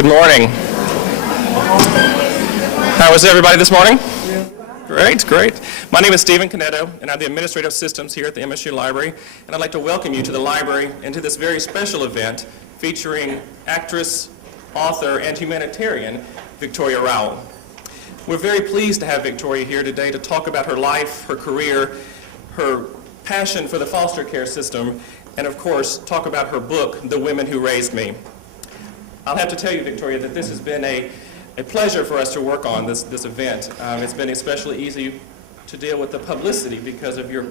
Good morning. How was everybody this morning? Great, great. My name is Stephen Canetto, and I'm the Administrator of Systems here at the MSU Library, and I'd like to welcome you to the library and to this very special event featuring actress, author, and humanitarian Victoria Rowell. We're very pleased to have Victoria here today to talk about her life, her career, her passion for the foster care system, and of course, talk about her book, The Women Who Raised Me. I'll have to tell you, Victoria, that this has been a pleasure for us to work on this event. It's been especially easy to deal with the publicity because of your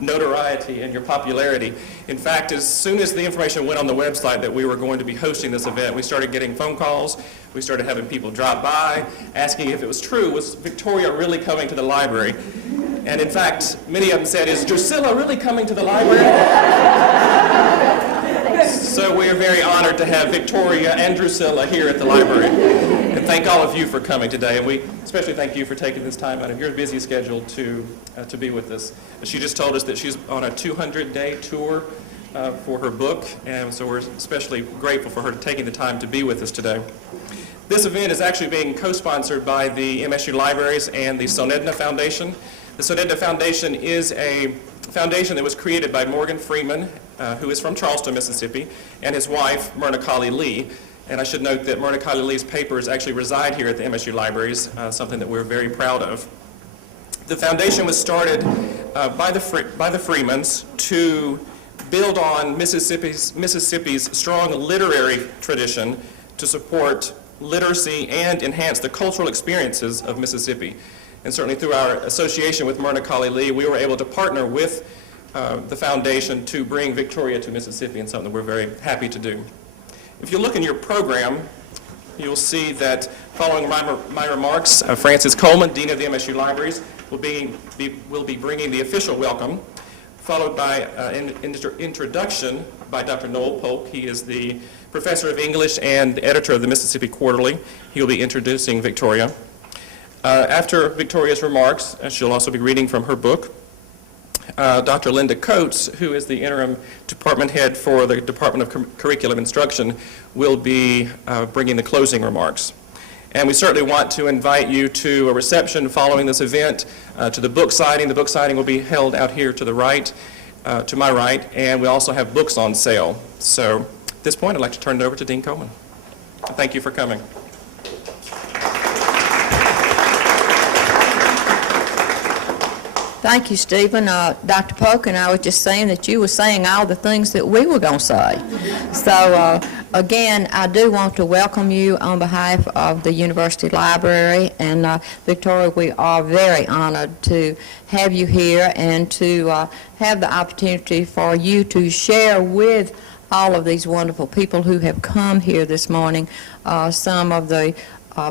notoriety and your popularity. In fact, as soon as the information went on the website that we were going to be hosting this event, we started getting phone calls. We started having people drop by, asking if it was true. Was Victoria really coming to the library? And in fact, many of them said, is Drusilla really coming to the library? So we are very honored to have Victoria and Drusilla here at the library. And thank all of you for coming today. And we especially thank you for taking this time out of your busy schedule to be with us. She just told us that she's on a 200-day tour for her book. And so we're especially grateful for her taking the time to be with us today. This event is actually being co-sponsored by the MSU Libraries and the SonEdna Foundation. The SonEdna Foundation is a foundation that was created by Morgan Freeman, who is from Charleston, Mississippi, and his wife, Myrna Colley-Lee. And I should note that Myrna Colley-Lee's papers actually reside here at the MSU Libraries, something that we're very proud of. The foundation was started by the Freemans to build on Mississippi's strong literary tradition to support literacy and enhance the cultural experiences of Mississippi. And certainly through our association with Myrna Colley-Lee, we were able to partner with the foundation to bring Victoria to Mississippi, and something we're very happy to do. If you look in your program, you'll see that following my remarks, Francis Coleman, Dean of the MSU Libraries, will be bringing the official welcome, followed by an introduction by Dr. Noel Polk. He is the professor of English and editor of the Mississippi Quarterly. He will be introducing Victoria. After Victoria's remarks, she'll also be reading from her book. Dr. Linda Coates, who is the interim department head for the Department of Curriculum Instruction, will be bringing the closing remarks. And we certainly want to invite you to a reception following this event, to the book signing. The book signing will be held out here to the right, to my right, and we also have books on sale. So at this point, I'd like to turn it over to Dean Coleman. Thank you for coming. Thank you, Stephen. Dr. Polk and I was just saying that you were saying all the things that we were going to say. So, again, I do want to welcome you on behalf of the University Library. And, Victoria, we are very honored to have you here and to have the opportunity for you to share with all of these wonderful people who have come here this morning some of the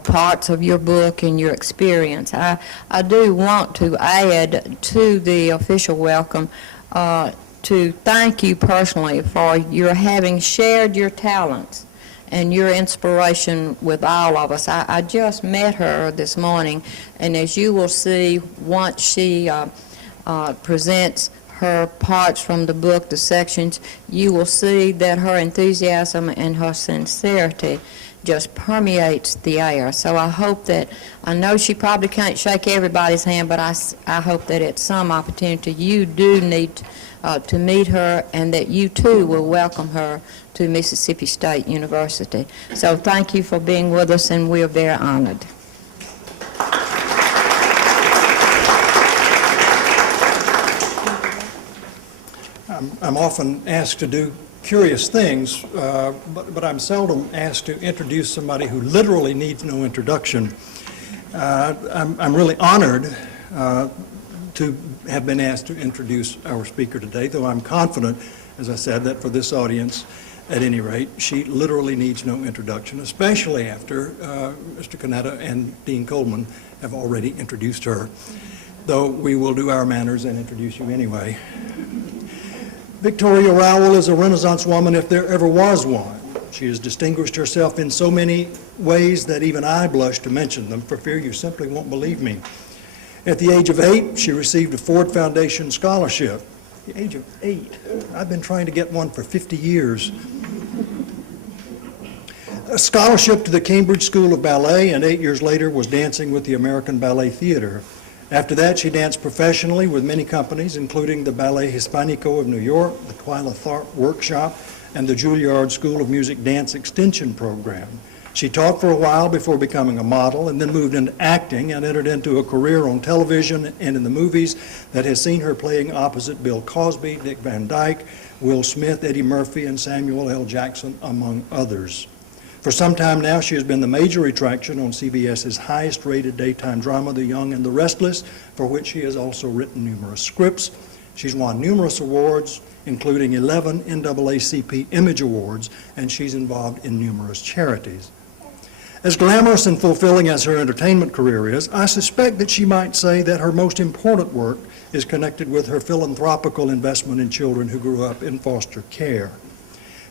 parts of your book and your experience. I do want to add to the official welcome to thank you personally for your having shared your talents and your inspiration with all of us. I just met her this morning, and as you will see once she presents her parts from the book, the sections, you will see that her enthusiasm and her sincerity just permeates the air. So I hope that, I know she probably can't shake everybody's hand, but I hope that at some opportunity you do need to meet her, and that you too will welcome her to Mississippi State University. So thank you for being with us, and we are very honored. I'm often asked to do curious things, but I'm seldom asked to introduce somebody who literally needs no introduction. I'm really honored to have been asked to introduce our speaker today, though I'm confident, as I said, that for this audience, at any rate, she literally needs no introduction, especially after Mr. Canetta and Dean Coleman have already introduced her, though we will do our manners and introduce you anyway. Victoria Rowell is a Renaissance woman if there ever was one. She has distinguished herself in so many ways that even I blush to mention them for fear you simply won't believe me. At the age of 8, she received a Ford Foundation scholarship. The age of 8. I've been trying to get one for 50 years. a scholarship to the Cambridge School of Ballet, and 8 years later was dancing with the American Ballet Theater. After that, she danced professionally with many companies, including the Ballet Hispanico of New York, the Twyla Tharp Workshop, and the Juilliard School of Music Dance Extension Program. She taught for a while before becoming a model, and then moved into acting and entered into a career on television and in the movies that has seen her playing opposite Bill Cosby, Dick Van Dyke, Will Smith, Eddie Murphy, and Samuel L. Jackson, among others. For some time now, she has been the major attraction on CBS's highest-rated daytime drama, The Young and the Restless, for which she has also written numerous scripts. She's won numerous awards, including 11 NAACP Image Awards, and she's involved in numerous charities. As glamorous and fulfilling as her entertainment career is, I suspect that she might say that her most important work is connected with her philanthropical investment in children who grew up in foster care.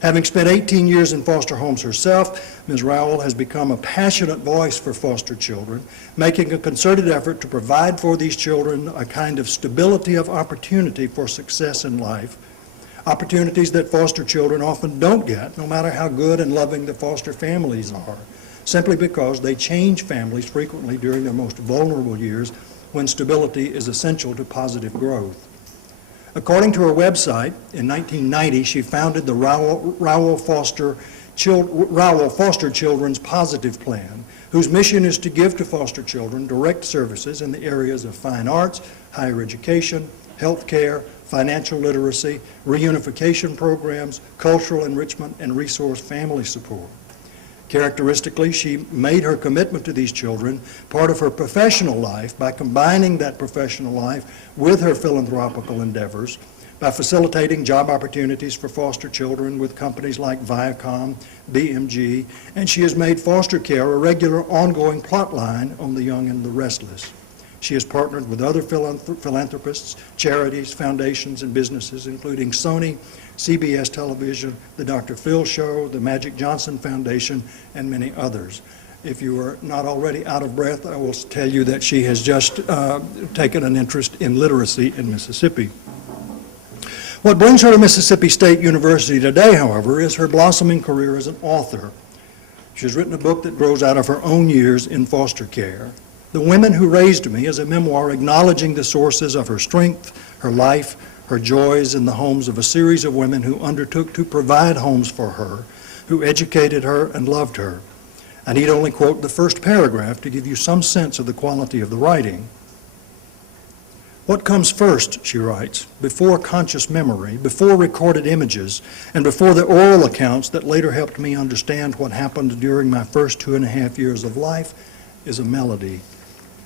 Having spent 18 years in foster homes herself, Ms. Rowell has become a passionate voice for foster children, making a concerted effort to provide for these children a kind of stability of opportunity for success in life, opportunities that foster children often don't get, no matter how good and loving the foster families are, simply because they change families frequently during their most vulnerable years when stability is essential to positive growth. According to her website, in 1990, she founded the Rowell Foster Children's Positive Plan, whose mission is to give to foster children direct services in the areas of fine arts, higher education, health care, financial literacy, reunification programs, cultural enrichment, and resource family support. Characteristically, she made her commitment to these children part of her professional life by combining that professional life with her philanthropical endeavors, by facilitating job opportunities for foster children with companies like Viacom, BMG, and she has made foster care a regular ongoing plot line on The Young and the Restless. She has partnered with other philanthropists, charities, foundations, and businesses, including Sony, CBS Television, the Dr. Phil Show, the Magic Johnson Foundation, and many others. If you are not already out of breath, I will tell you that she has just taken an interest in literacy in Mississippi. What brings her to Mississippi State University today, however, is her blossoming career as an author. She has written a book that grows out of her own years in foster care. The Women Who Raised Me is a memoir acknowledging the sources of her strength, her life, her joys in the homes of a series of women who undertook to provide homes for her, who educated her and loved her. I need only quote the first paragraph to give you some sense of the quality of the writing. What comes first, she writes, before conscious memory, before recorded images, and before the oral accounts that later helped me understand what happened during my first 2.5 years of life, is a melody.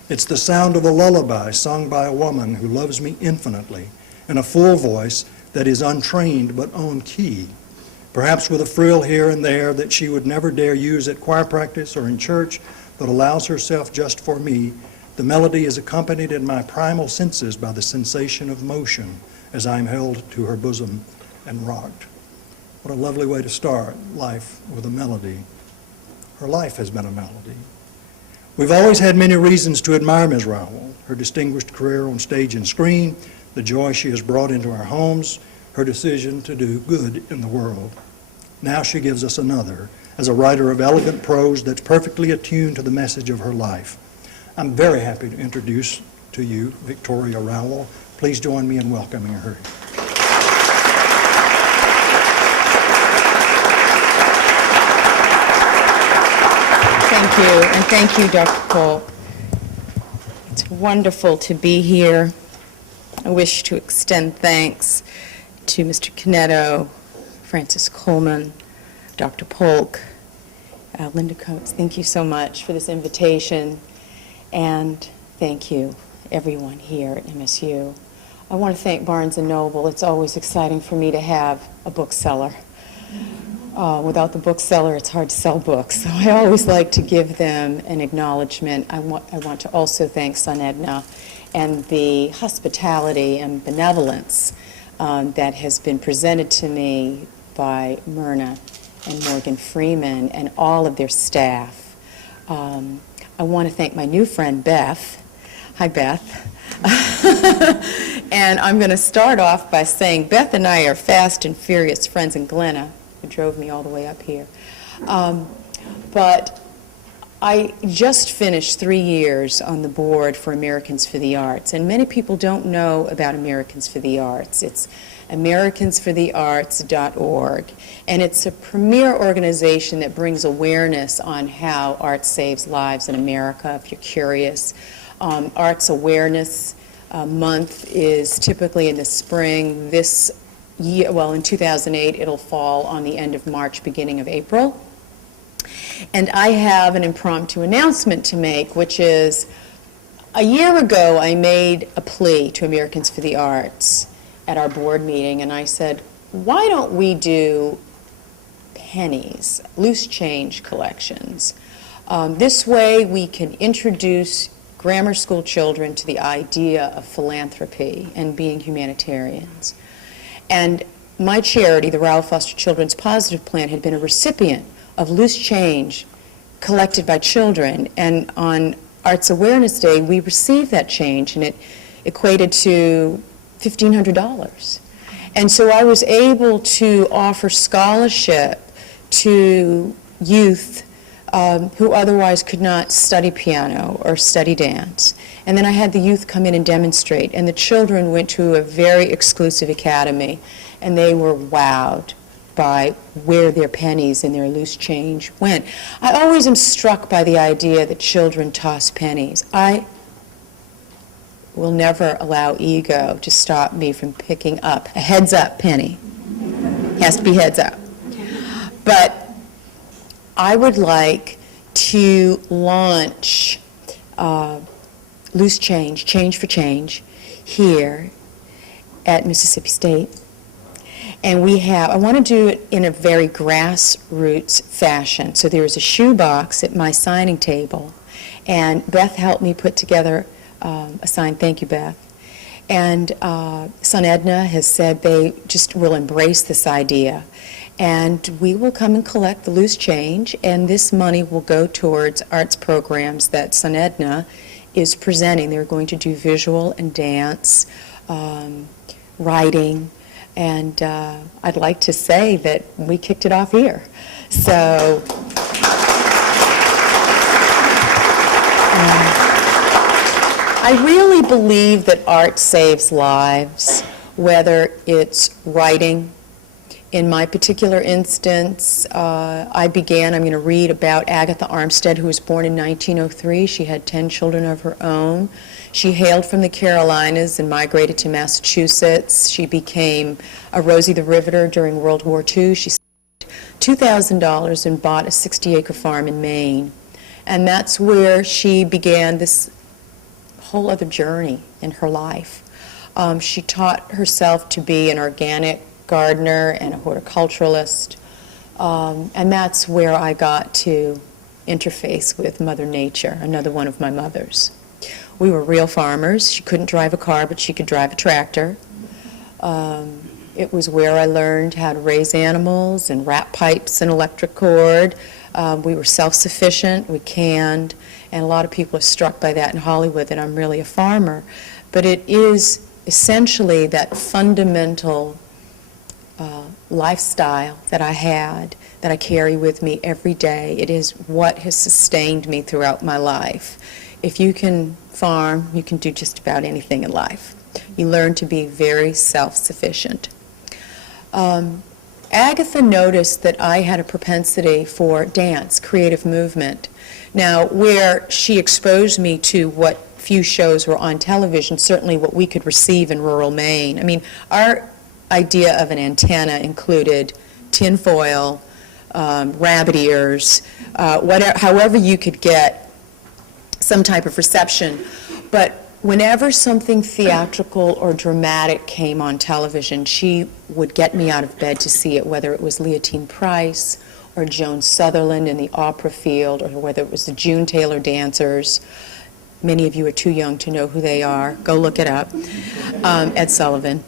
It's the sound of a lullaby sung by a woman who loves me infinitely, in a full voice that is untrained but on key, perhaps with a frill here and there that she would never dare use at choir practice or in church, but allows herself just for me. The melody is accompanied in my primal senses by the sensation of motion as I am held to her bosom and rocked. What a lovely way to start life, with a melody. Her life has been a melody. We've always had many reasons to admire Ms. Rowell, her distinguished career on stage and screen, the joy she has brought into our homes, her decision to do good in the world. Now she gives us another, as a writer of elegant prose that's perfectly attuned to the message of her life. I'm very happy to introduce to you Victoria Rowell. Please join me in welcoming her. Thank you, and thank you, Dr. Cole. It's wonderful to be here. I wish to extend thanks to Mr. Canetto, Francis Coleman, Dr. Polk, Linda Coates. Thank you so much for this invitation, and thank you, everyone here at MSU. I want to thank Barnes & Noble. It's always exciting for me to have a bookseller. Without the bookseller, it's hard to sell books, so I always like to give them an acknowledgement. I want to also thank SonEdna and the hospitality and benevolence that has been presented to me by Myrna and Morgan Freeman and all of their staff. I want to thank my new friend, Beth. Hi, Beth. And I'm going to start off by saying Beth and I are fast and furious friends, and Glenna, who drove me all the way up here. But I just finished 3 years on the board for Americans for the Arts, and many people don't know about Americans for the Arts. It's americansforthearts.org, and it's a premier organization that brings awareness on how art saves lives in America, if you're curious. Arts Awareness Month is typically in the spring. This year, well, in 2008, it'll fall on the end of March, beginning of April. And I have an impromptu announcement to make, which is, a year ago I made a plea to Americans for the Arts at our board meeting, and I said, why don't we do pennies, loose change collections? This way we can introduce grammar school children to the idea of philanthropy and being humanitarians. And my charity, the Rowell Foster Children's Positive Plan, had been a recipient of loose change collected by children, and on Arts Awareness Day we received that change, and it equated to $1,500. And so I was able to offer scholarship to youth who otherwise could not study piano or study dance. And then I had the youth come in and demonstrate, and the children went to a very exclusive academy, and they were wowed by where their pennies and their loose change went. I always am struck by the idea that children toss pennies. I will never allow ego to stop me from picking up a heads-up penny. Has to be heads up. But I would like to launch loose change, change for change, here at Mississippi State. And I want to do it in a very grassroots fashion. So there is a shoebox at my signing table, and Beth helped me put together a sign. Thank you, Beth. And SonEdna has said they just will embrace this idea. And we will come and collect the loose change, and this money will go towards arts programs that SonEdna is presenting. They're going to do visual and dance, writing, and I'd like to say that we kicked it off here. So I really believe that art saves lives, whether it's writing. In my particular instance, I'm going to read about Agatha Armstead, who was born in 1903. She had 10 children of her own. She hailed from the Carolinas and migrated to Massachusetts. She became a Rosie the Riveter during World War II. She saved $2,000 and bought a 60-acre farm in Maine. And that's where she began this whole other journey in her life. She taught herself to be an organic gardener and a horticulturalist, and that's where I got to interface with Mother Nature, another one of my mothers. We were real farmers. She couldn't drive a car, but she could drive a tractor. It was where I learned how to raise animals and wrap pipes and electric cord. We were self-sufficient, we canned, and a lot of people are struck by that in Hollywood, that I'm really a farmer. But it is essentially that fundamental lifestyle that I had, that I carry with me every day. It is what has sustained me throughout my life. If you can farm, you can do just about anything in life. You learn to be very self-sufficient. Agatha noticed that I had a propensity for dance, creative movement. Now, where she exposed me to what few shows were on television, certainly what we could receive in rural Maine. I mean, our idea of an antenna included tin foil, rabbit ears, however you could get some type of reception. But whenever something theatrical or dramatic came on television, she would get me out of bed to see it, whether it was Leontine Price or Joan Sutherland in the opera field, or whether it was the June Taylor Dancers. Many of you are too young to know who they are. Go look it up. Ed Sullivan.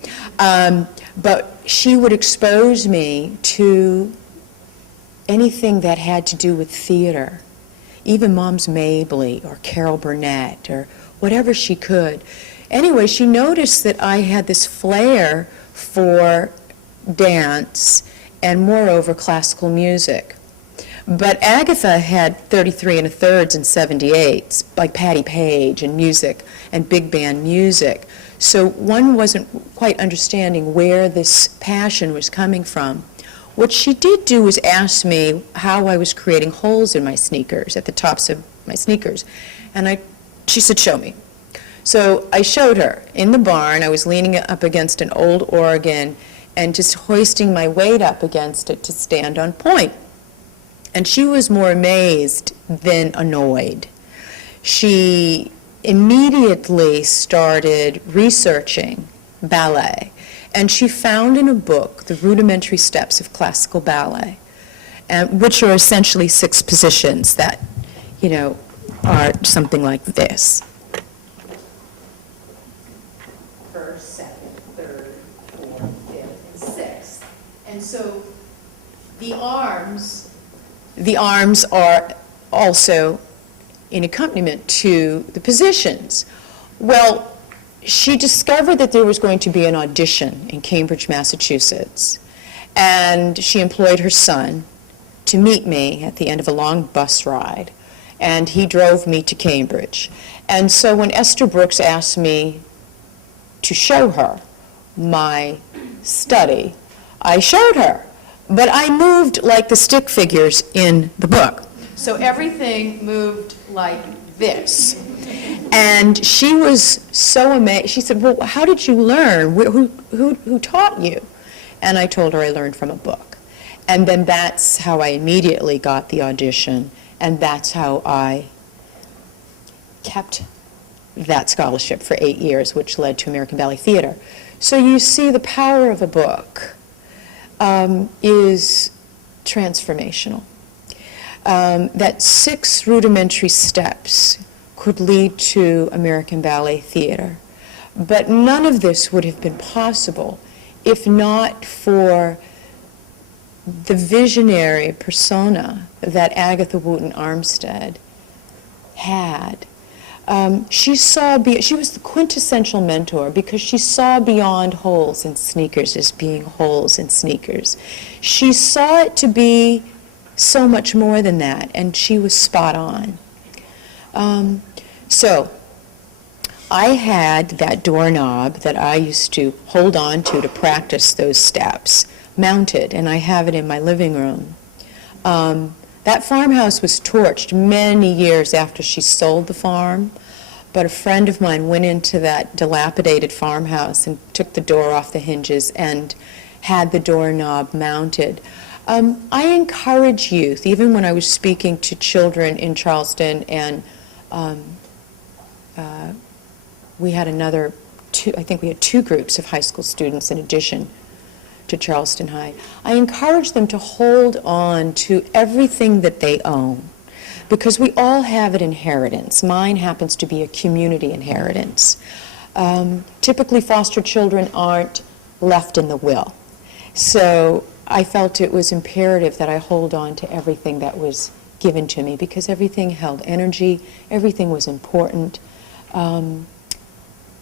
But she would expose me to anything that had to do with theater, even Moms Mabley or Carol Burnett or whatever she could. Anyway, she noticed that I had this flair for dance and, moreover, classical music. But Agatha had 33 1/3 and 78s, like Patti Page and music and big band music. So one wasn't quite understanding where this passion was coming from. What she did do was ask me how I was creating holes in my sneakers, at the tops of my sneakers. And she said, show me. So I showed her. In the barn, I was leaning up against an old organ and just hoisting my weight up against it to stand on point. And she was more amazed than annoyed. She immediately started researching ballet, and she found in a book the rudimentary steps of classical ballet, which are essentially 6 positions that, are something like this. First, second, third, fourth, fifth, and sixth. And so the arms are also in accompaniment to the positions. Well, she discovered that there was going to be an audition in Cambridge, Massachusetts, and she employed her son to meet me at the end of a long bus ride, and he drove me to Cambridge. And so when Esther Brooks asked me to show her my study, I showed her. But I moved like the stick figures in the book. So everything moved like this. And she was so amazed. She said, well, how did you learn? Who taught you? And I told her I learned from a book. And then that's how I immediately got the audition, and that's how I kept that scholarship for 8 years, which led to American Ballet Theater. So you see, the power of a book is transformational. That 6 rudimentary steps could lead to American Ballet Theater. But none of this would have been possible if not for the visionary persona that Agatha Armstead had. She was the quintessential mentor because she saw beyond holes in sneakers as being holes in sneakers. She saw it to be so much more than that, and she was spot on. So I had that doorknob that I used to hold on to practice those steps mounted, and I have it in my living room. That farmhouse was torched many years after she sold the farm, but a friend of mine went into that dilapidated farmhouse and took the door off the hinges and had the doorknob mounted. I encourage youth, even when I was speaking to children in Charleston, and we had I think we had 2 groups of high school students in addition to Charleston High. I encourage them to hold on to everything that they own, because we all have an inheritance. Mine happens to be a community inheritance. Typically, foster children aren't left in the will. So I felt it was imperative that I hold on to everything that was given to me, because everything held energy, everything was important.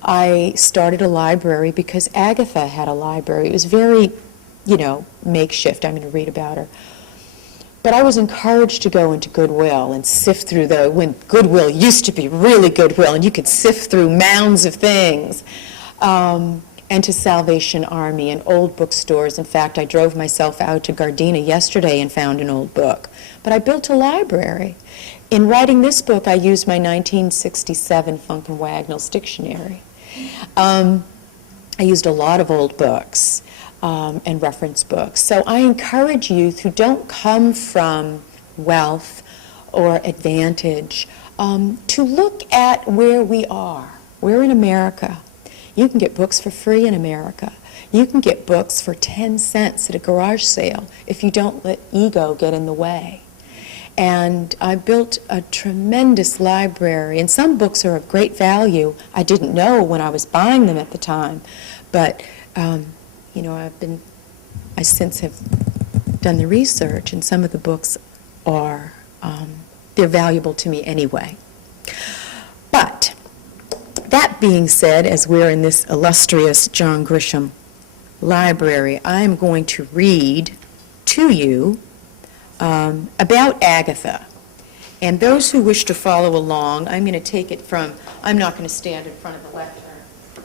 I started a library because Agatha had a library. It was very, makeshift. I'm going to read about her. But I was encouraged to go into Goodwill and sift through when Goodwill used to be really Goodwill, and you could sift through mounds of things, and to Salvation Army and old bookstores. In fact, I drove myself out to Gardena yesterday and found an old book. But I built a library. In writing this book, I used my 1967 Funk and Wagnalls dictionary. I used a lot of old books and reference books. So I encourage youth who don't come from wealth or advantage to look at where we are. We're in America. You can get books for free in America. You can get books for 10 cents at a garage sale if you don't let ego get in the way. And I built a tremendous library, and some books are of great value. I didn't know when I was buying them at the time, but I since have done the research, and some of the books are, they're valuable to me anyway. But that being said, as we're in this illustrious John Grisham library, I'm going to read to you about Agatha. And those who wish to follow along, I'm going to take it from, I'm not going to stand in front of the lectern.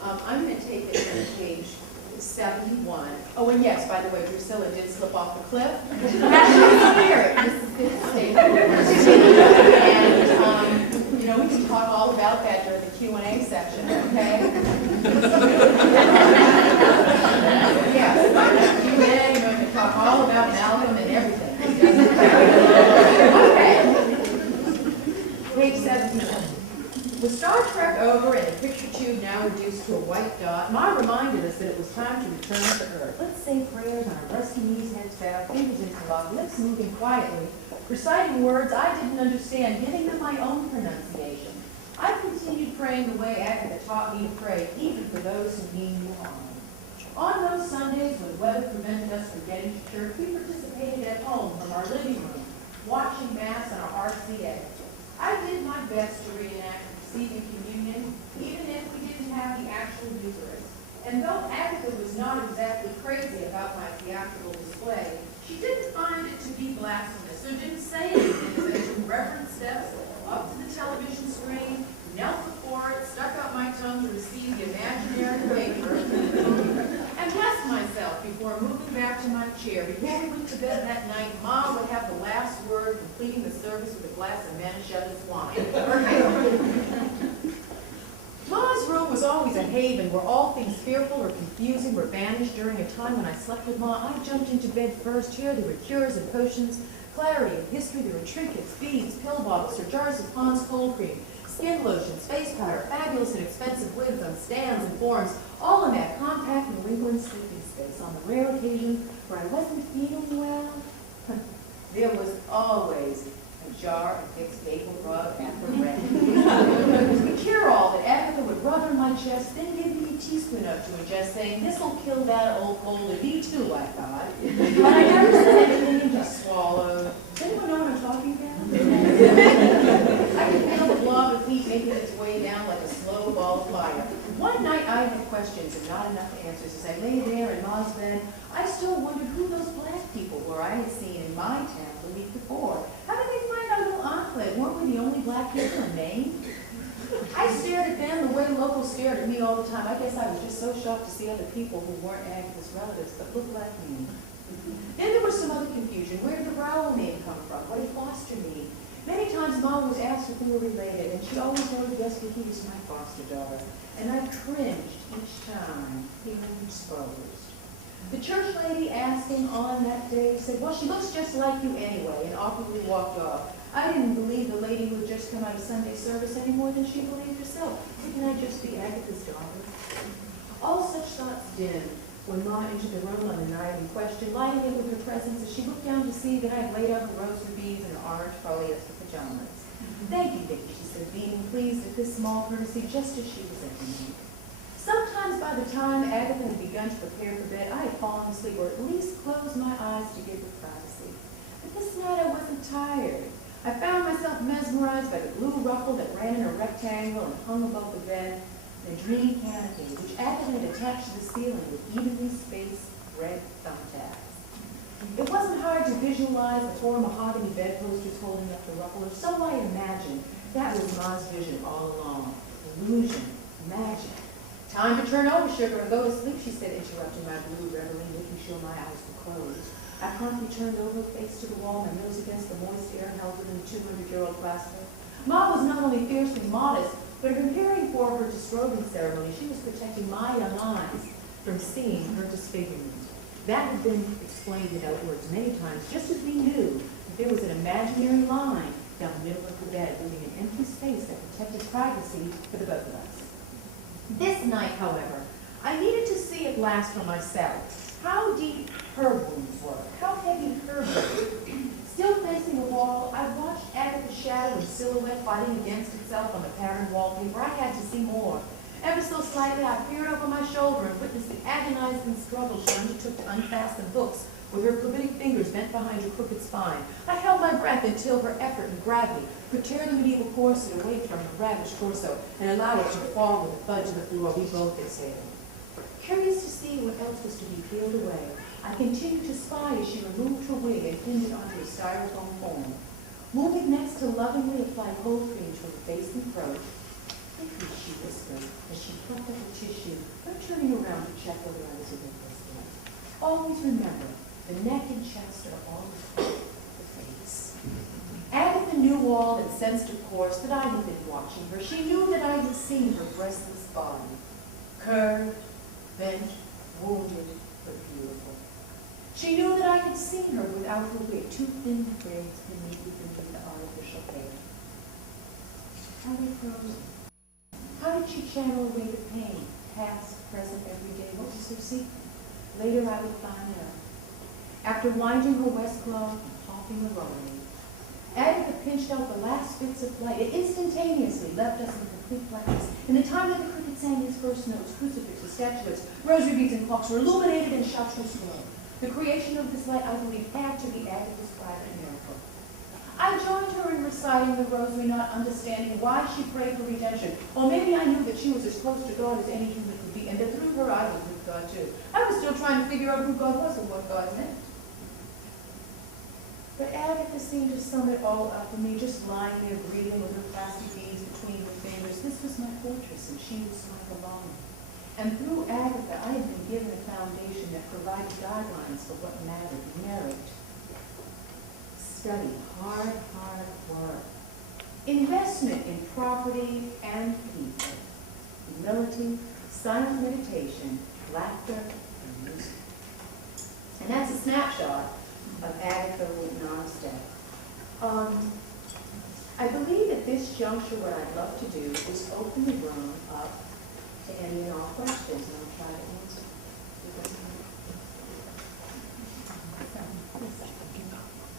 I'm going to take it from page 71. Oh, and yes, by the way, Drusilla did slip off the cliff. This is and, you know, we can talk all about that during the Q&A section, okay? Yes, Q&A, we can talk all about Malcolm and everything. Okay. Page 17. With Star Trek over and the picture tube now reduced to a white dot, Ma reminded us that it was time to return to Earth. Let's say prayers on our rusty knees, heads bowed, fingers interlocked, lips moving quietly, reciting words I didn't understand, giving them my own pronunciation. I continued praying the way Agatha taught me to pray, even for those who mean you harm. On those Sundays when weather prevented us from getting to church, we participated at home from our living room, watching Mass on our RCA. I did my best to reenact receiving communion, even if we didn't have the actual Eucharist. And though Agatha was not exactly crazy about my theatrical display, she didn't find it to be blasphemous, so didn't say anything as I took reverent steps up to the television screen, knelt before it, stuck out my tongue to receive the imaginary wafer, and blessed myself before moving back to my chair. Before we went to bed that night, Ma would have the last word, completing the service with a glass of Manischewitz wine. Ma's room was always a haven where all things fearful or confusing were banished. During a time when I slept with Ma, I jumped into bed first. Here there were cures and potions, clarity and history. There were trinkets, beads, pill bottles, or jars of Pond's cold cream, skin lotions, face powder, fabulous and expensive wigs on stands and forms, all in that compact New England sleeping space. On the rare occasion where I wasn't feeling well, there was always a jar of Vicks Vapor Rub at the ready. The cure-all that Agatha would rub on my chest, then give me a teaspoon of to ingest, saying, "This'll kill that old cold in me too," I thought. But I never said anything and just swallowed. Does anyone know what I'm talking about? I could feel the blob of heat making its way down like a slow ball of fire. One night I had questions and not enough answers. As I lay there in Ma's bed, I still wondered who those black people were I had seen in my town the week before. How did they find our little enclave? Weren't we the only black people in Maine? I stared at them the way locals stared at me all the time. I guess I was just so shocked to see other people who weren't Agatha's relatives but looked like me. Then there was some other confusion. Where did the Rowell name come from? What did foster mean? Many times Mom was asked if we were related, and she always wanted to guess that he was my foster daughter. And I cringed each time he was exposed. The church lady asking on that day said, "Well, she looks just like you anyway," and awkwardly walked off. I didn't believe the lady who had just come out of Sunday service any more than she believed herself. Can I just be Agatha's daughter? All such thoughts dimmed when Ma entered the room on the night in question, lighting it with her presence as she looked down to see that I had laid out her rosary beads and her orange polyester pajamas. "Thank you, Vicky," she said, being pleased at this small courtesy, just as she resented me. Sometimes by the time Agatha had begun to prepare for bed, I had fallen asleep, or at least closed my eyes to give her privacy. But this night I wasn't tired. I found myself mesmerized by the blue ruffle that ran in a rectangle and hung above the bed, and a dreamy canopy, which Agatha had attached to the ceiling with evenly spaced red thumbtacks. It wasn't hard to visualize the four mahogany bedposters holding up the ruffle, or so I imagined. That was Ma's vision all along. Illusion, magic. "Time to turn over, sugar, and go to sleep," she said, interrupting my blue reverie, making sure my eyes were closed. I promptly turned over, face to the wall, my nose against the moist air held within the 200-year-old plaster. Ma was not only fiercely modest, but in preparing for her disrobing ceremony, she was protecting my young eyes from seeing her disfigurement. That had been explained without words many times, just as we knew that there was an imaginary line down the middle of the bed, leaving an empty space that protected privacy for the both of us. This night, however, I needed to see at last for myself how deep her wounds were, how heavy her burden. Still facing the wall, I watched Agatha's shadow and silhouette fighting against itself on the patterned wallpaper. I had to see more. Ever so slightly, I peered over my shoulder and witnessed the agonizing struggle she undertook to unfasten hooks with her forbidding fingers bent behind her crooked spine. I held my breath until her effort and gravity could tear the medieval corset away from her ravaged torso and allow it to fall with a thud to the floor. We both exhaled. Curious to see what else was to be peeled away, I continued to spy as she removed her wig and pinned it onto a styrofoam form. Moving next to lovingly apply cold cream to her face and throat. "Thank you," she whispered as she plucked up a tissue, but turning around to check whether I was awake yet. "Always remember, the neck and chest are always the face." Agatha knew all and sensed, of course, that I had been watching her. She knew that I had seen her breastless body, curved, bent, wounded, but beautiful. She knew that I had seen her without her wig, two thin threads beneath the artificial hair. How they frozen. How did she channel away the pain, past, present, every day? What was her secret? Later I would find out. After winding her waistcloth and popping the rotary, Agatha pinched out the last bits of light. It instantaneously left us in complete blackness. In the time that the cricket sang his first notes, crucifixes, statuettes, rosary beads, and clocks were illuminated and shouts were slow. The creation of this light, I believe, had to be Agatha's private miracle. I joined her in reciting the rosary, not understanding why she prayed for redemption. Or maybe I knew that she was as close to God as any human could be, and that through her I was with God too. I was still trying to figure out who God was and what God meant. But Agatha seemed to sum it all up for me, just lying there breathing with her plastic beads between her fingers. This was my fortress, and she was my belonging. And through Agatha, I had been given a foundation that provided guidelines for what mattered: merit, study, hard work, investment in property and people, humility, silent meditation, laughter, and music. And that's a snapshot of Agatha Armstead. I believe at this juncture what I'd love to do is open the room up to any and all questions, and I'll try to answer.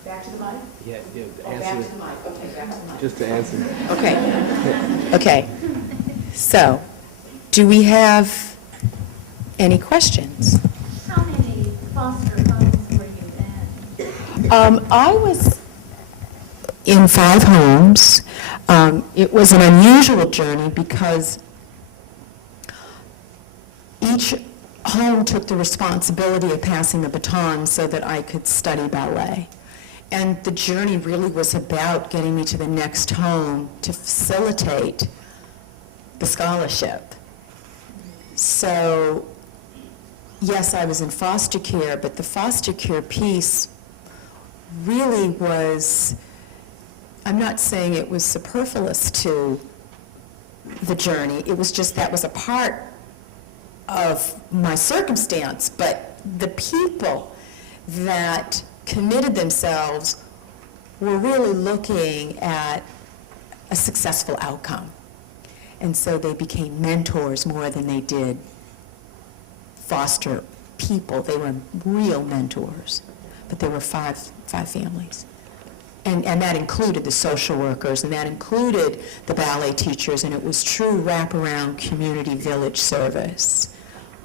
Back to the mic? Yeah, Oh, back answer to the mic. Okay, back to the mic. just to answer. Okay. So, do we have any questions? How many foster homes were you in? I was in 5 homes. It was an unusual journey because each home took the responsibility of passing the baton so that I could study ballet. And the journey really was about getting me to the next home to facilitate the scholarship. So, yes, I was in foster care, but the foster care piece really was, I'm not saying it was superfluous to the journey. It was just that was a part of my circumstance, but the people that committed themselves were really looking at a successful outcome. And so they became mentors more than they did foster people. They were real mentors. But there were five families. And that included the social workers, and that included the ballet teachers, and it was true wraparound community village service.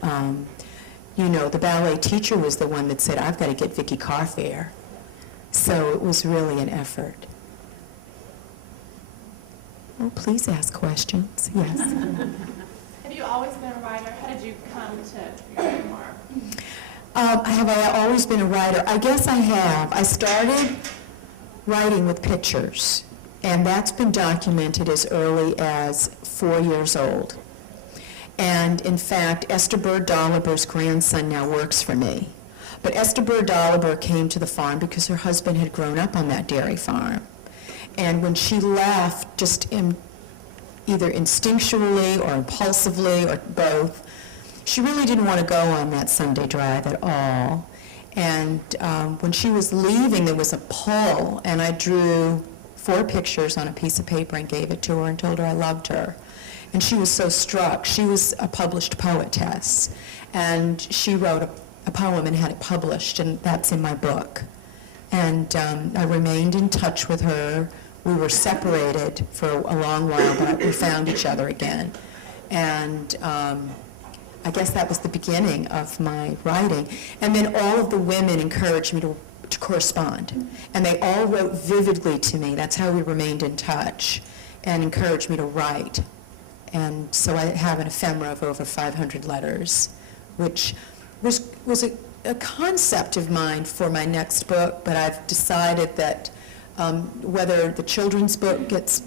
You know, the ballet teacher was the one that said, "I've got to get Vicky carfare." So it was really an effort. Oh, please ask questions. Yes. Have you always been a writer? How did you come to your memoir? Have I always been a writer? I guess I have. I started writing with pictures, and that's been documented as early as 4 years old. And in fact, Esther Bird Dolliver's grandson now works for me. But Esther Bird Dolliver came to the farm because her husband had grown up on that dairy farm. And when she left, just either instinctually or impulsively or both, she really didn't want to go on that Sunday drive at all. And when she was leaving, there was a pull, and I drew 4 pictures on a piece of paper and gave it to her and told her I loved her. And she was so struck. She was a published poetess, and she wrote a poem and had it published, and that's in my book. And I remained in touch with her. We were separated for a long while, but we found each other again. And I guess that was the beginning of my writing. And then all of the women encouraged me to correspond. And they all wrote vividly to me. That's how we remained in touch, and encouraged me to write. And so I have an ephemera of over 500 letters, which was a concept of mine for my next book, but I've decided that whether the children's book gets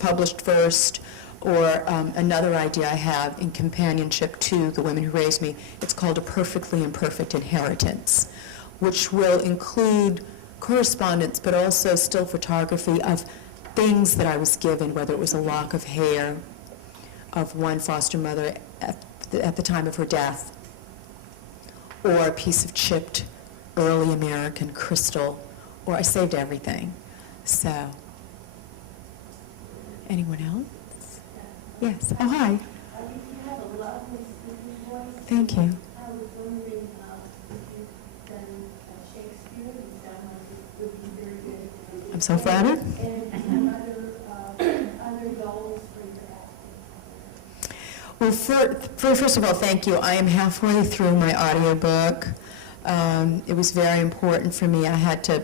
published first or another idea I have in companionship to The Women Who Raised Me, it's called A Perfectly Imperfect Inheritance, which will include correspondence but also still photography of things that I was given, whether it was a lock of hair of one foster mother at the time of her death, or a piece of chipped early American crystal, or I saved everything. So, anyone else? Yes. Oh, hi. You have a lovely speaking voice. Thank you. I was wondering if you've done Shakespeare. You sound like it would be very good. I'm so flattered. And other goals for your acting. Well, first of all, thank you. I am halfway through my audiobook. It was very important for me. I had to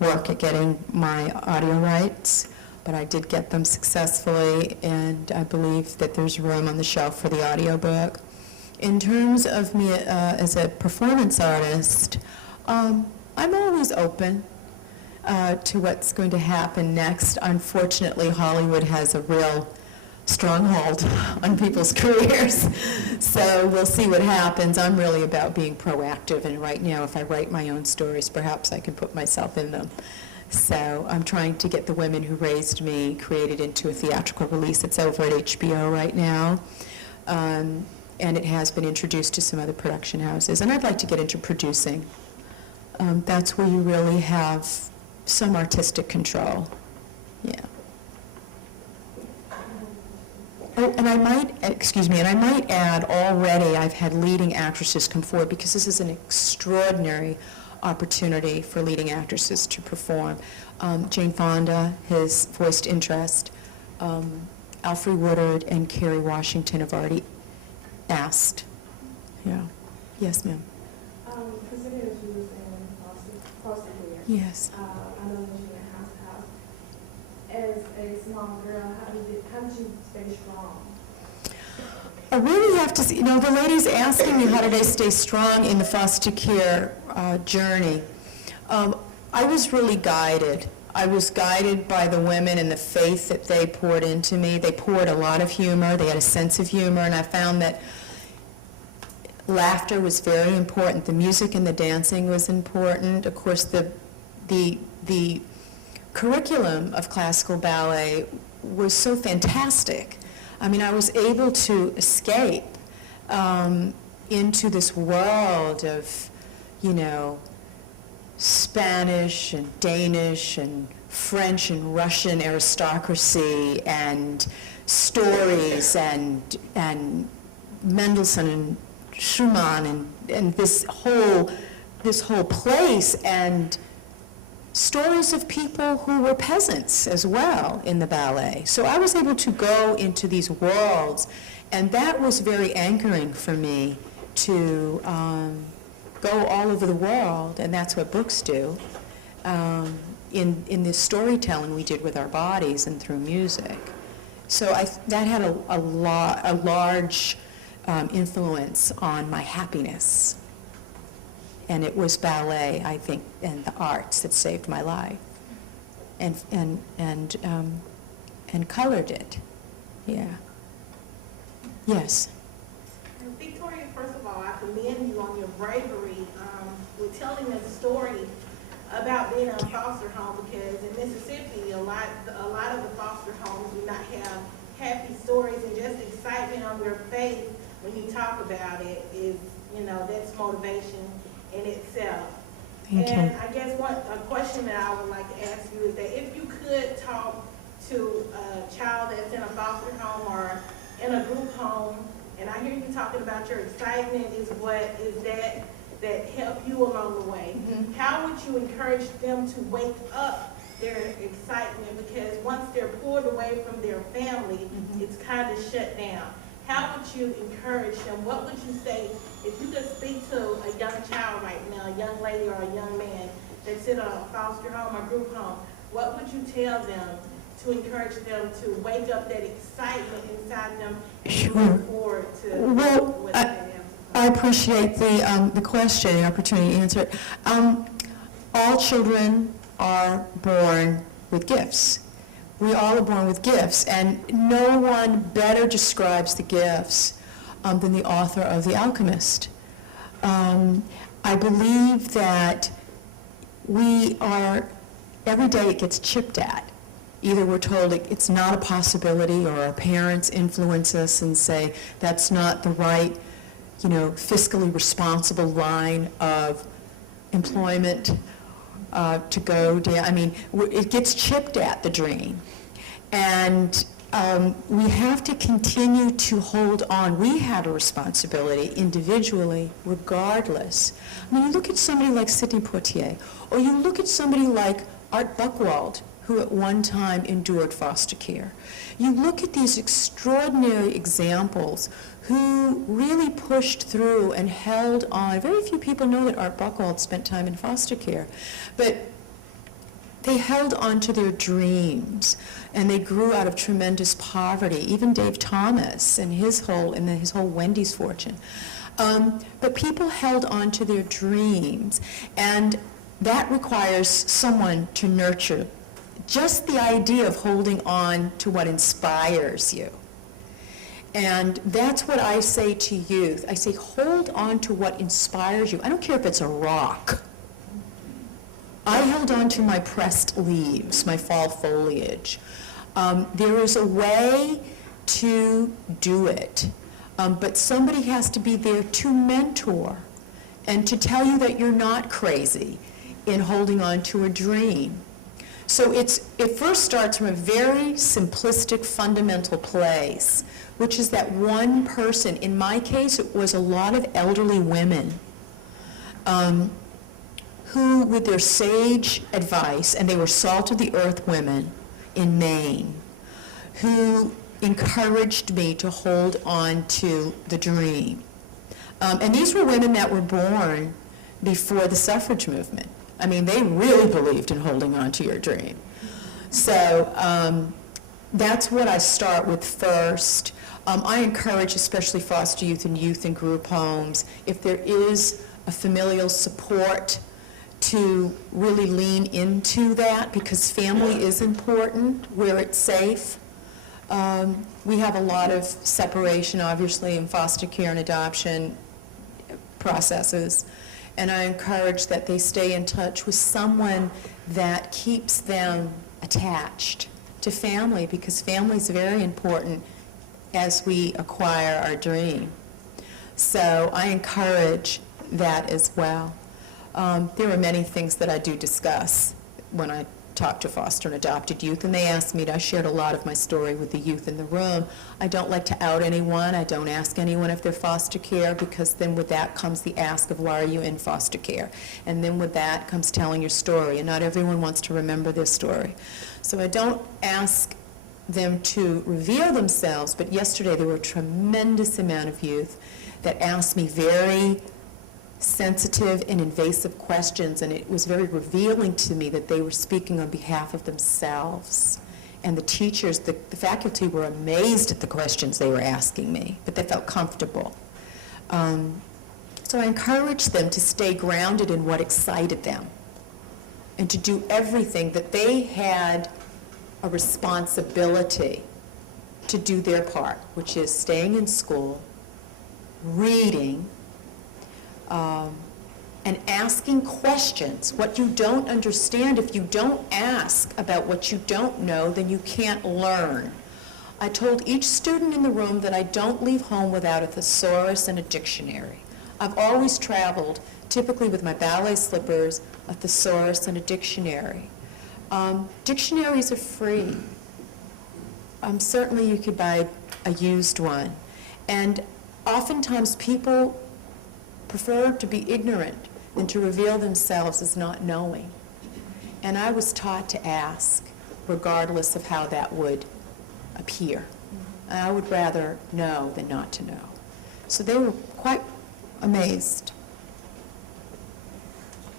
work at getting my audio rights, but I did get them successfully, and I believe that there's room on the shelf for the audiobook. In terms of me as a performance artist, I'm always open to what's going to happen next. Unfortunately, Hollywood has a real stronghold on people's careers, so we'll see what happens. I'm really about being proactive, and right now, if I write my own stories, perhaps I can put myself in them. So I'm trying to get The Women Who Raised Me created into a theatrical release. It's over at HBO right now, and it has been introduced to some other production houses, and I'd like to get into producing. That's where you really have some artistic control. Yeah. Oh, and I might add, already I've had leading actresses come forward, because this is an extraordinary opportunity for leading actresses to perform. Jane Fonda has voiced interest. Alfre Woodard and Kerry Washington have already asked. Yeah. Yes, ma'am. Considering that you was in foster care, Yes. I know that you were in house to house. As a small girl, how did you stay strong? I really have to see, the ladies asking me how did I stay strong in the foster care journey. I was really guided. I was guided by the women and the faith that they poured into me. They poured a lot of humor. They had a sense of humor, and I found that laughter was very important. The music and the dancing was important. Of course, the curriculum of classical ballet was so fantastic. I mean, I was able to escape into this world of, Spanish and Danish and French and Russian aristocracy and stories and Mendelssohn and Schumann and this whole place, and stories of people who were peasants as well in the ballet. So I was able to go into these worlds, and that was very anchoring for me to go all over the world, and that's what books do, in the storytelling we did with our bodies and through music. So that had a large influence on my happiness. And it was ballet, I think, and the arts that saved my life, and colored it. Yeah. Yes. Victoria, first of all, I commend you on your bravery with telling a story about being in a foster home, because in Mississippi, a lot of the foster homes do not have happy stories, and just excitement on your face when you talk about it is, that's motivation in itself. Thank you. And I guess a question that I would like to ask you is that if you could talk to a child that's in a foster home or in a group home, and I hear you talking about your excitement is that helped you along the way. Mm-hmm. How would you encourage them to wake up their excitement? Because once they're pulled away from their family, mm-hmm. it's kind of shut down. How would you encourage them? What would you say if you could speak to a young child right now, a young lady or a young man that's in a foster home or group home? What would you tell them to encourage them to wake up that excitement inside them and Sure. look forward to Well, what they have to I appreciate the question, the opportunity to answer it. All children are born with gifts. We all are born with gifts, and no one better describes the gifts than the author of The Alchemist. I believe that we are, every day it gets chipped at. Either we're told it's not a possibility, or our parents influence us and say that's not the right, fiscally responsible line of employment to go down. I mean, it gets chipped at, the dream. And we have to continue to hold on. We have a responsibility individually, regardless. I mean, you look at somebody like Sidney Poitier, or you look at somebody like Art Buchwald, who at one time endured foster care. You look at these extraordinary examples who really pushed through and held on. Very few people know that Art Buchwald spent time in foster care, but they held on to their dreams, and they grew out of tremendous poverty. Even Dave Thomas and his whole Wendy's fortune. But people held on to their dreams, and that requires someone to nurture. Just the idea of holding on to what inspires you. And that's what I say to youth. I say, hold on to what inspires you. I don't care if it's a rock. I held on to my pressed leaves, my fall foliage. There is a way to do it, but somebody has to be there to mentor and to tell you that you're not crazy in holding on to a dream. So it first starts from a very simplistic, fundamental place, which is that one person. In my case, it was a lot of elderly women who, with their sage advice, and they were salt-of-the-earth women in Maine, who encouraged me to hold on to the dream. And these were women that were born before the suffrage movement. I mean, they really believed in holding on to your dream. So that's what I start with first. I encourage especially foster youth and youth in group homes, if there is a familial support, to really lean into that, because family is important where it's safe. We have a lot of separation, obviously, in foster care and adoption processes. And I encourage that they stay in touch with someone that keeps them attached to family, because family is very important as we acquire our dream. So I encourage that as well. There are many things that I do discuss when I talk to foster and adopted youth, and they ask me to, I shared a lot of my story with the youth in the room. I don't like to out anyone. I don't ask anyone if they're foster care, because then with that comes the ask of why are you in foster care? And then with that comes telling your story, and not everyone wants to remember their story. So I don't ask them to reveal themselves, but yesterday there were a tremendous amount of youth that asked me very sensitive and invasive questions, and it was very revealing to me that they were speaking on behalf of themselves. And the teachers, the faculty were amazed at the questions they were asking me, but they felt comfortable. So I encouraged them to stay grounded in what excited them and to do everything, that they had a responsibility to do their part, which is staying in school, reading, and asking questions. What you don't understand, if you don't ask about what you don't know, then you can't learn. I told each student in the room that I don't leave home without a thesaurus and a dictionary. I've always traveled, typically with my ballet slippers, a thesaurus and a dictionary. Dictionaries are free. Certainly you could buy a used one. And oftentimes people prefer to be ignorant than to reveal themselves as not knowing. And I was taught to ask, regardless of how that would appear. And I would rather know than not to know. So they were quite amazed.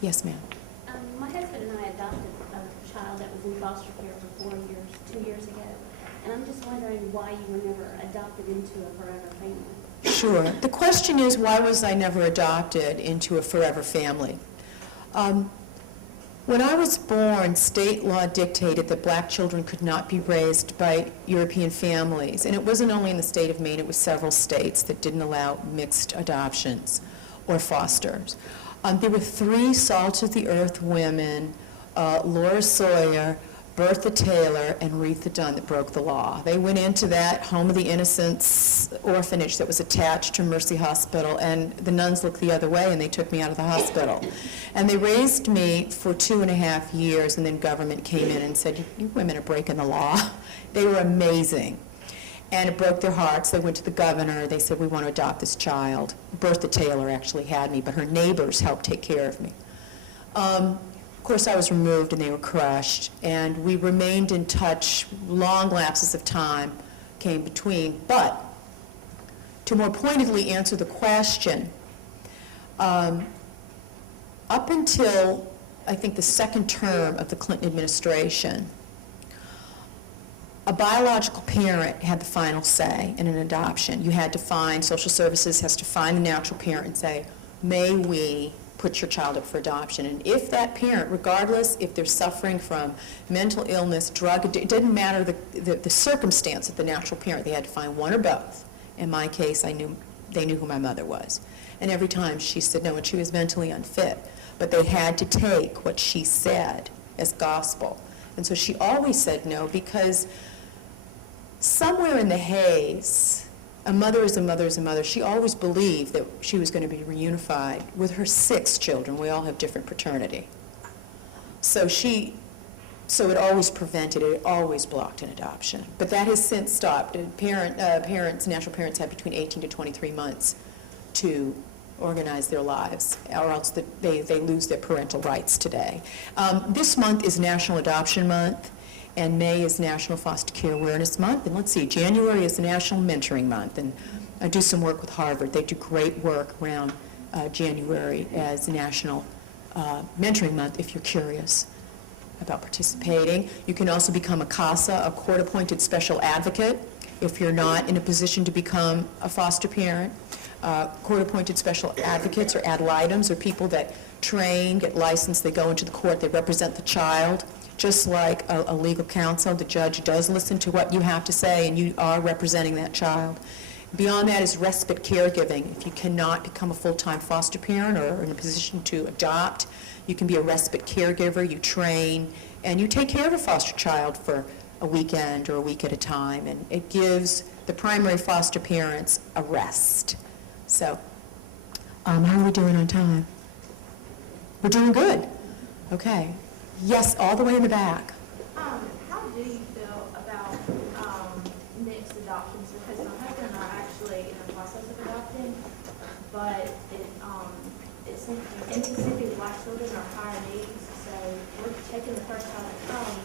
Yes, ma'am. My husband and I adopted a child that was in foster care for 2 years ago. And I'm just wondering why you were never adopted into a forever family. Sure. The question is, why was I never adopted into a forever family? When I was born, state law dictated that black children could not be raised by European families. And it wasn't only in the state of Maine, it was several states that didn't allow mixed adoptions or fosters. There were 3 salt-of-the-earth women, Laura Sawyer, Bertha Taylor, and Retha Dunn, that broke the law. They went into that Home of the Innocents orphanage that was attached to Mercy Hospital, and the nuns looked the other way, and they took me out of the hospital. And they raised me for 2.5 years, and then government came in and said, you women are breaking the law. They were amazing. And it broke their hearts. They went to the governor. They said, we want to adopt this child. Bertha Taylor actually had me, but her neighbors helped take care of me. Of course, I was removed and they were crushed, and we remained in touch. Long lapses of time came between. But to more pointedly answer the question, up until, I think, the second term of the Clinton administration, a biological parent had the final say in an adoption. You had to find, social services has to find the natural parent and say, may we put your child up for adoption? And if that parent, regardless if they're suffering from mental illness, drug, it didn't matter the circumstance of the natural parent, they had to find one or both. In my case, they knew who my mother was. And every time she said no, and she was mentally unfit. But they had to take what she said as gospel. And so she always said no, because somewhere in the haze, a mother is a mother is a mother. She always believed that she was going to be reunified with her 6 children. We all have different paternity. So it always prevented it, always blocked an adoption. But that has since stopped. Natural parents have between 18 to 23 months to organize their lives, or else they lose their parental rights today. This month is National Adoption Month, and May is National Foster Care Awareness Month. And let's see, January is National Mentoring Month. And I do some work with Harvard. They do great work around January as National Mentoring Month, if you're curious about participating. You can also become a CASA, a court-appointed special advocate, if you're not in a position to become a foster parent. Court-appointed special advocates or ad litems are people that train, get licensed, they go into the court, they represent the child. Just like a legal counsel, the judge does listen to what you have to say, and you are representing that child. Beyond that is respite caregiving. If you cannot become a full-time foster parent or in a position to adopt, you can be a respite caregiver. You train, and you take care of a foster child for a weekend or a week at a time, and it gives the primary foster parents a rest. So, how are we doing on time? We're doing good. Okay. Yes, all the way in the back. How do you feel about mixed adoptions? Because my husband and I are actually in the process of adopting, but it seems in Mississippi, black children are higher needs, so we're taking the first child that comes,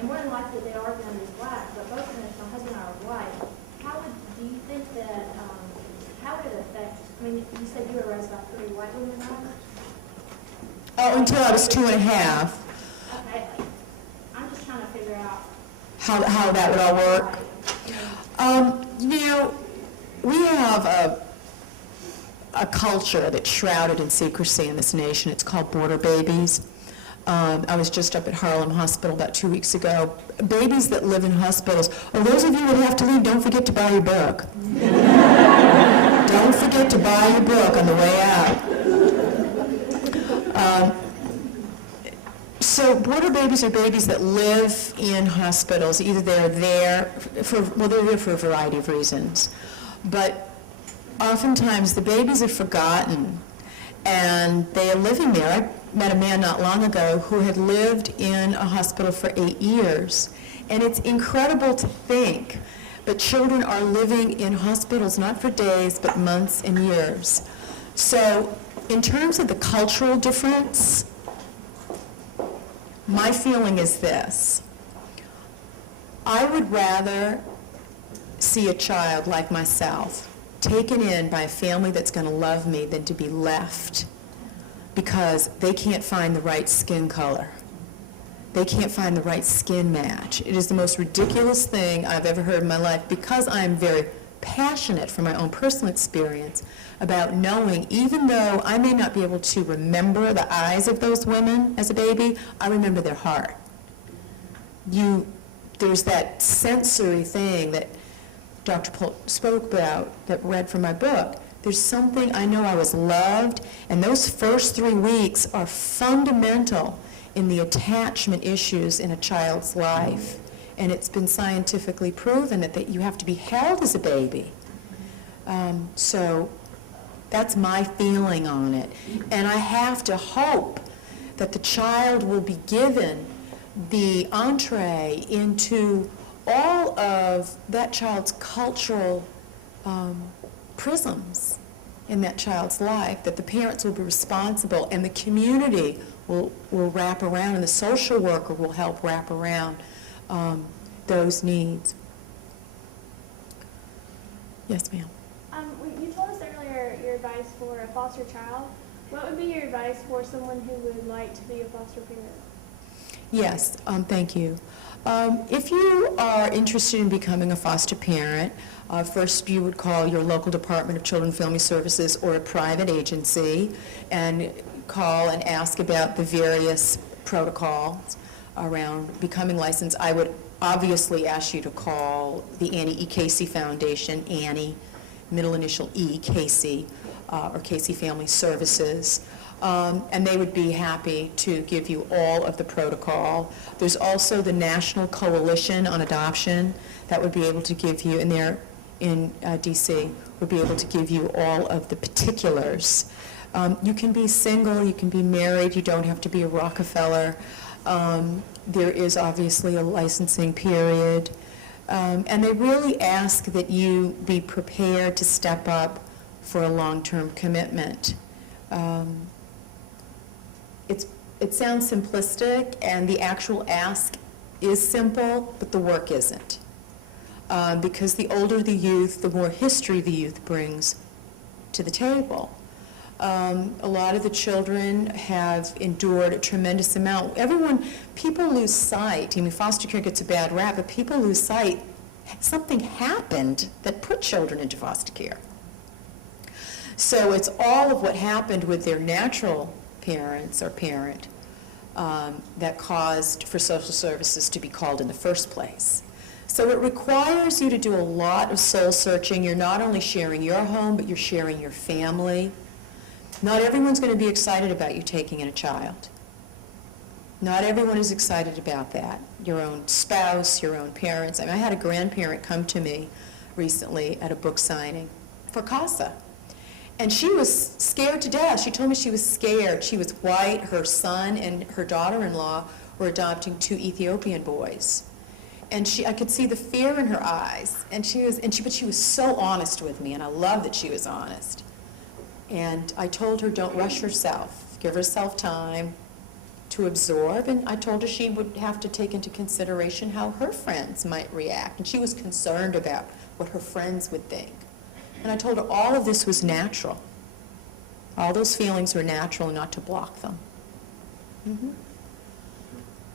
and more than likely they are going to be black, but both of us, my husband and I, are white. Do you think that, how would it affect, I mean, you said you were raised by 3 white women, right? Oh, until I was 2.5. Okay, I'm just trying to figure out How that would all work. We have a culture that's shrouded in secrecy in this nation. It's called border babies. I was just up at Harlem Hospital about 2 weeks ago. Babies that live in hospitals. Oh, those of you that have to leave, don't forget to buy your book. Don't forget to buy your book on the way out. So border babies are babies that live in hospitals. Either they're there they're there for a variety of reasons. But oftentimes the babies are forgotten and they are living there. I met a man not long ago who had lived in a hospital for 8 years. And it's incredible to think that children are living in hospitals not for days but months and years. So in terms of the cultural difference, my feeling is this. I would rather see a child like myself taken in by a family that's going to love me than to be left because they can't find the right skin color. They can't find the right skin match. It is the most ridiculous thing I've ever heard in my life because I am very passionate from my own personal experience about knowing, even though I may not be able to remember the eyes of those women as a baby, I remember their heart. There's that sensory thing that Dr. Polk spoke about, that read from my book. There's something, I know I was loved, and those first 3 weeks are fundamental in the attachment issues in a child's life. And it's been scientifically proven that you have to be held as a baby. So that's my feeling on it. And I have to hope that the child will be given the entree into all of that child's cultural prisms in that child's life, that the parents will be responsible and the community will wrap around and the social worker will help wrap around those needs. Yes, ma'am. You told us earlier your advice for a foster child. What would be your advice for someone who would like to be a foster parent? Yes, thank you. If you are interested in becoming a foster parent, first you would call your local Department of Children and Family Services or a private agency and call and ask about the various protocols around becoming licensed. I would obviously ask you to call the Annie E. Casey Foundation, Annie, middle initial E, Casey, or Casey Family Services. And they would be happy to give you all of the protocol. There's also the National Coalition on Adoption that would be able to give you, and they're in D.C., would be able to give you all of the particulars. You can be single, you can be married, you don't have to be a Rockefeller. There is obviously a licensing period. And they really ask that you be prepared to step up for a long-term commitment. It sounds simplistic, and the actual ask is simple, but the work isn't. Because the older the youth, the more history the youth brings to the table. A lot of the children have endured a tremendous amount. People lose sight. I mean, foster care gets a bad rap, but people lose sight. Something happened that put children into foster care. So it's all of what happened with their natural parents or parent that caused for social services to be called in the first place. So it requires you to do a lot of soul searching. You're not only sharing your home, but you're sharing your family. Not everyone's going to be excited about you taking in a child. Not everyone is excited about that. Your own spouse, your own parents. I mean, I had a grandparent come to me recently at a book signing for CASA. And she was scared to death. She told me she was scared. She was white. Her son and her daughter-in-law were adopting 2 Ethiopian boys. And I could see the fear in her eyes. But she was so honest with me, and I love that she was honest. And I told her, don't rush herself. Give herself time to absorb. And I told her she would have to take into consideration how her friends might react. And she was concerned about what her friends would think. And I told her all of this was natural. All those feelings were natural and not to block them. Mm-hmm.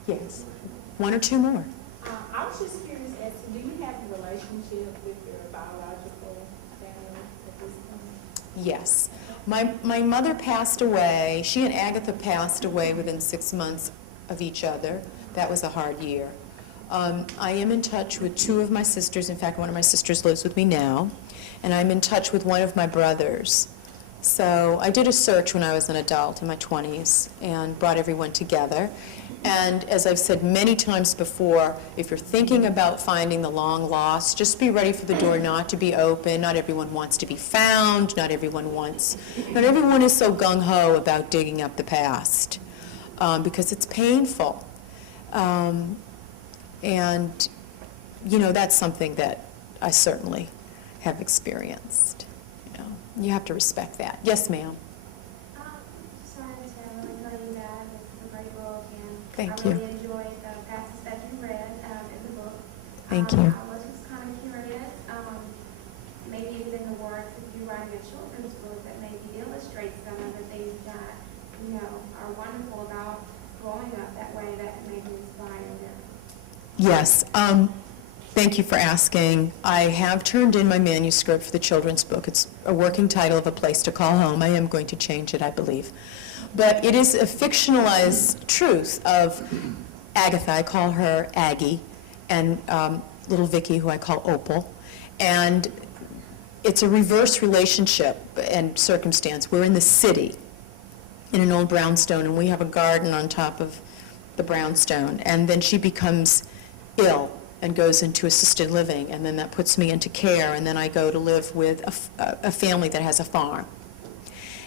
Yes. 1 or 2 more. I was just curious as to, do you have a relationship with your biological family at this point? Yes. My mother passed away. She and Agatha passed away within 6 months of each other. That was a hard year. I am in touch with 2 of my sisters. In fact, one of my sisters lives with me now. And I'm in touch with one of my brothers. So I did a search when I was an adult in my 20s and brought everyone together. And as I've said many times before, if you're thinking about finding the long lost, just be ready for the door not to be open. Not everyone wants to be found. Not everyone is so gung-ho about digging up the past because it's painful. And, you know, that's something that I certainly have experienced. You have to respect that. Yes, ma'am. Just wanted to really tell you that it's a great book, and Thank I you. really enjoyed the passages that you read in the book. Thank you. I was just kind of curious, maybe it's in the works if you write a children's book that maybe illustrates some of the things that, are wonderful about growing up that way that maybe inspire them. Yes. Thank you for asking. I have turned in my manuscript for the children's book. It's a working title of A Place to Call Home. I am going to change it, I believe. But it is a fictionalized truth of Agatha, I call her Aggie, and little Vicky, who I call Opal. And it's a reverse relationship and circumstance. We're in the city, in an old brownstone, and we have a garden on top of the brownstone. And then she becomes ill and goes into assisted living, and then that puts me into care, and then I go to live with a family that has a farm.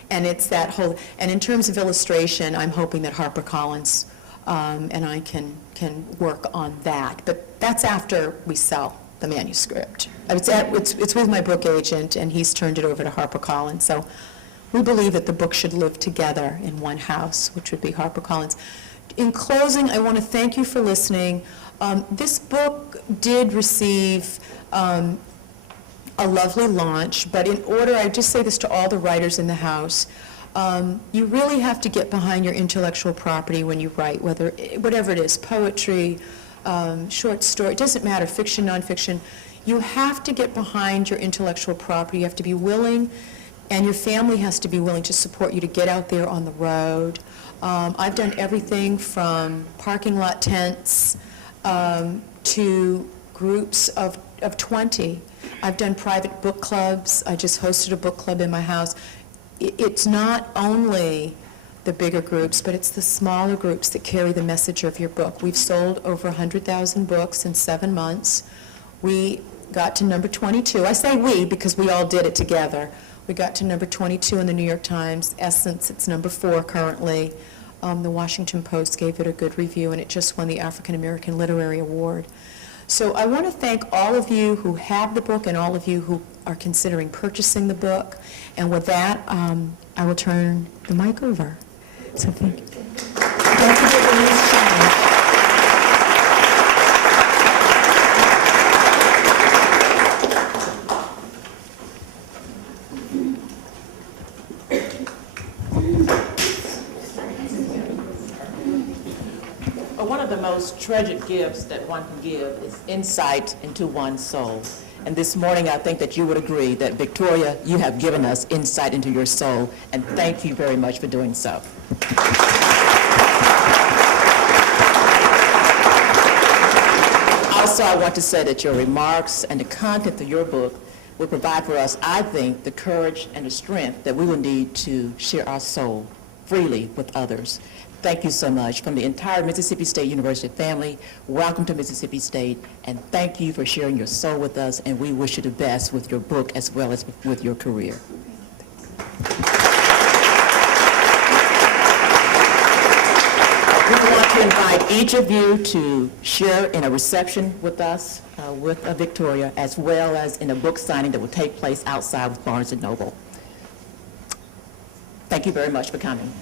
And it's that whole, and in terms of illustration, I'm hoping that HarperCollins and I can work on that. But that's after we sell the manuscript. It's with my book agent, and he's turned it over to HarperCollins. So we believe that the book should live together in one house, which would be HarperCollins. In closing, I want to thank you for listening. This book did receive a lovely launch, but in order, I just say this to all the writers in the house, you really have to get behind your intellectual property when you write, whatever it is, poetry, short story, it doesn't matter, fiction, nonfiction. You have to get behind your intellectual property. You have to be willing, and your family has to be willing to support you to get out there on the road. I've done everything from parking lot tents to groups of 20. I've done private book clubs. I just hosted a book club in my house. It's not only the bigger groups, but it's the smaller groups that carry the message of your book. We've sold over 100,000 books in 7 months. We got to number 22. I say we because we all did it together. We got to number 22 in the New York Times. Essence, it's number 4 currently. The Washington Post gave it a good review, and it just won the African American Literary Award. So I want to thank all of you who have the book and all of you who are considering purchasing the book. And with that, I will turn the mic over. So thank you. Don't forget the news challenge. One of the most tragic gifts that one can give is insight into one's soul. And this morning, I think that you would agree that, Victoria, you have given us insight into your soul, and thank you very much for doing so. Also, I want to say that your remarks and the content of your book will provide for us, I think, the courage and the strength that we will need to share our soul freely with others. Thank you so much. From the entire Mississippi State University family, welcome to Mississippi State, and thank you for sharing your soul with us, and we wish you the best with your book as well as with your career. We want to invite each of you to share in a reception with us, with Victoria, as well as in a book signing that will take place outside with Barnes & Noble. Thank you very much for coming.